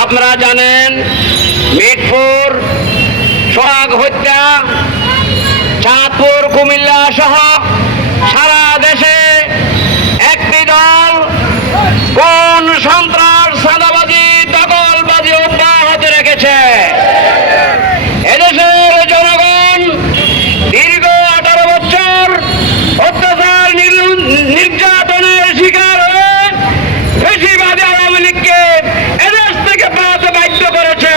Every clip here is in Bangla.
আপনারা জানেন মিটপুর সোহাগ হত্যা চাঁদপুর কুমিল্লা সহ সারা দেশে একটি দল কোন সন্ত্রাস সাদাবাজি দখলবাজি অব্যাহত রেখেছে এদেশের জনগণ দীর্ঘ আঠারো বছর অত্যাচার নির- নির্যাতনের শিকার হয়ে বেশিরভাগ আওয়ামী লীগকে এদেশ থেকে পালাতে বাধ্য করেছে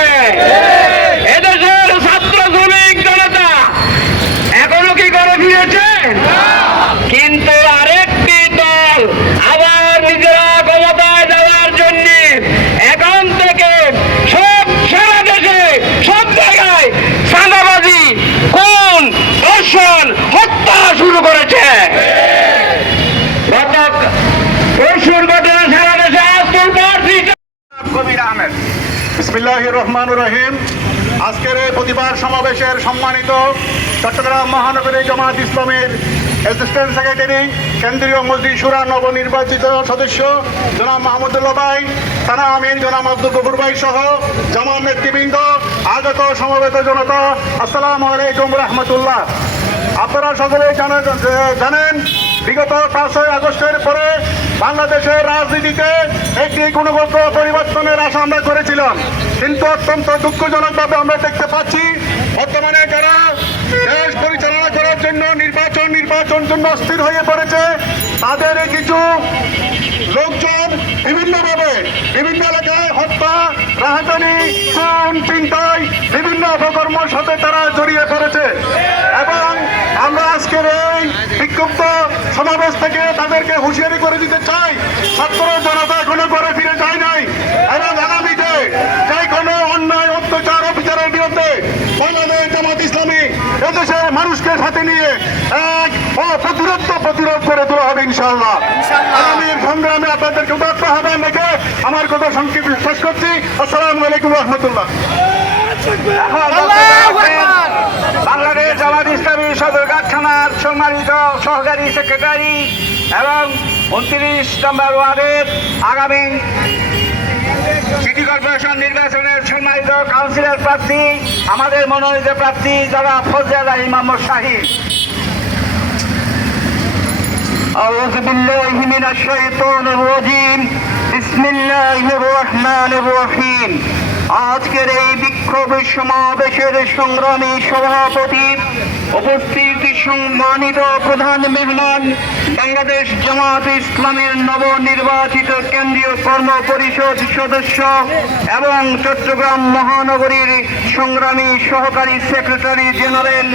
এদেশের ছাত্র শ্রমিক জনতা এখনও কি করে ফিরেছে কিন্তু আরেকটি দল আবার নিজেরা ক্ষমতায় যাওয়ার জন্য এখন থেকে সব সারা দেশে সব জায়গায় সাদাবাজি কোন দর্শন হত্যা শুরু করেছে গত পরশুর ঘটনা সারা দেশে আজ তোলপাড় সৃষ্টি কবির আহমেদ বিসমিল্লাহ রহমান রহিম আজকের এই প্রতিবাদ সমাবেশের সম্মানিত চট্টগ্রাম মহানগরী জামাত ইসলামের অ্যাসিস্ট্যান্ট সেক্রেটারি, কেন্দ্রীয় মসজিদ সুরা নবনির্বাচিত সদস্য, জনাব মাহমুদুল্লাহ ভাই, থানা আমির জনাব আব্দুল গফুর ভাই সহ জামাত নেতৃবৃন্দ, আগত সমবেত জনতা, আসসালামু আলাইকুম রহমতুল্লাহ। আপনারা সকলে জানেন, বিগত পাঁচই আগস্টের পরে বাংলাদেশের রাজনীতিতে একটি গুণগত পরিবর্তনের আশা আমরা করেছিলাম। কিন্তু অত্যন্ত দুঃখজনকভাবে আমরা দেখতে পাচ্ছি, বর্তমানে যারা দেশ পরিচালনা করার জন্য, নির্বাচন নির্বাচন জন্য অস্থির হয়ে পড়েছে, তাদের কিছু লোকজন বিভিন্নভাবে, বিভিন্ন এলাকায় হত্যা, রাহাজানি, খুন, চিন্তায় বিভিন্ন অপকর্মের সাথে তারা জড়িয়ে পড়েছে এবং আমরা আজকের এই বিক্ষুব্ধ সমাবেশ থেকে তাদেরকে হুঁশিয়ারি করে দিতে চাই। ছাত্র জনতা এখনও করে ফিরে যায় নাই। এবং আগামীতে যে কোনো অন্যায় অত্যাচার অবিচারের বিরুদ্ধে বাংলাদেশ জামাত ইসলামী এদেশের মানুষকে সাথে নিয়ে এক প্রতিরোধ প্রতিরোধ করে তোলা হবে ইনশাআল্লাহ। আগামীর সংগ্রামে আপনাদেরকে উদাত্ত হবে রেখে আমার কথা সংক্ষিপ্ত শেষ করছি। আসসালামু আলাইকুম রহমতুল্লাহ। বাংলাদেশ জামাত ইসলামী সদরঘাট থানার সম্মানিত সহকারী সেক্রেটারি এবং উনত্রিশ নম্বর ওয়ার্ডের আগামী সিটি কর্পোরেশন নির্বাচনের সম্মানিত কাউন্সিলর প্রার্থী আমাদের মনোনীত প্রার্থী যারা ফজল আলী মোহাম্মদ শাহিদ أعوذ بالله من الشيطان الرجيم আজকের এই বিক্ষোভ সমাবেশের সংগ্রামী সভাপতি উপস্থিত সম্মানিত প্রধান মেহমান, বাংলাদেশ জামাত ইসলামের নবনির্বাচিত কেন্দ্রীয় কর্ম পরিষদ সদস্য এবং চট্টগ্রাম মহানগরীর সংগ্রামী সহকারী সেক্রেটারি জেনারেল,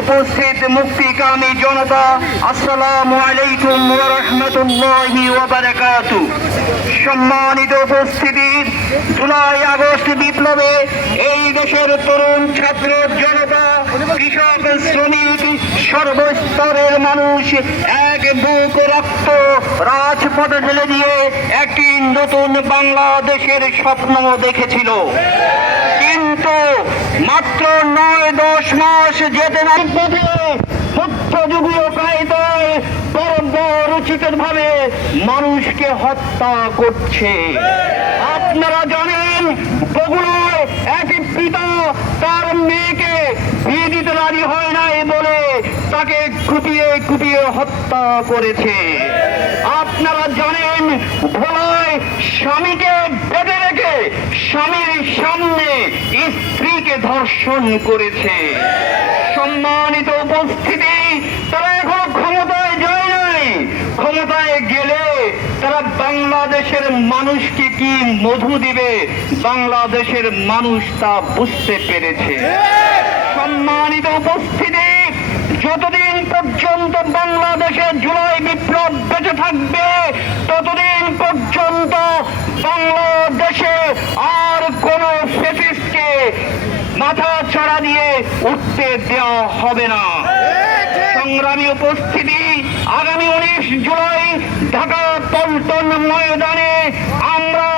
উপস্থিত মুক্তিকামী জনতা, আসসালাম আলাইকুম রাহমাতুল্লাহি সম্মানিত উপস্থিতি, জুলাই আগস্ট বিপ্লবে এই দেশের তরুণ ছাত্র জনতা কৃষক, শ্রমিক, সর্বস্তরের মানুষ এক বুক রক্ত রাজপথে ঢেলে দিয়ে একটি নতুন বাংলাদেশের স্বপ্ন দেখেছিল। কিন্তু মাত্র নয়, দশ মাস যেতে না ভাবে মানুষকে হত্যা করছে। আপনারা জানেন, বগুড়ায় এক পিতা তার মেয়েকে বিয়ে দিতে রাজি হয় নাই বলে তাকে কুপিয়ে কুপিয়ে হত্যা করেছে। আপনারা জানেন, ভোলায় স্বামীকে বেঁধে রেখে স্বামীর সামনে স্ত্রীকে ধর্ষণ করেছে। সম্মানিত উপস্থিতি, তারা এখনও ক্ষমতায় যায় নাই। ক্ষমতায় গেলে তারা বাংলাদেশের মানুষকে কি মধু দিবে? বাংলাদেশের মানুষ তা বুঝতে পেরেছে। সম্মানিত উপস্থিতি, যতদিন পর্যন্ত বাংলাদেশের জুলাই বিপ্লব বেঁচে থাকবে, ততদিন পর্যন্ত বাংলাদেশে আর কোন ফেসিসকে মাথা ছাড়া দিয়ে উঠতে দেওয়া হবে না। সংগ্রামী উপস্থিতি আগামী উনিশ জুলাই ঢাকা পল্টন ময়দানে আমরা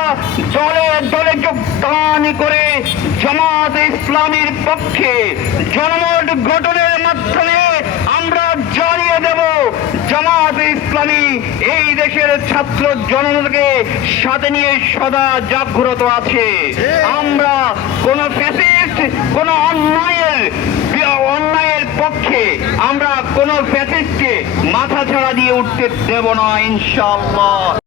দলে দলে যোগদান করে জামাত ইসলামীর পক্ষে জনমত গঠনের মাধ্যমে আমরা জানিয়ে দেব জামাত ইসলাম এই দেশের ছাত্র জনতাকে সাথে নিয়ে সদা জাগ্রত আছে। আমরা কোন ফ্যাসিস্ট কোন অন্যায়ের অন্যায়ের পক্ষে আমরা কোন ফ্যাসিস্টকে মাথা ছাড়া দিয়ে উঠতে দেব না ইনশাআল্লাহ।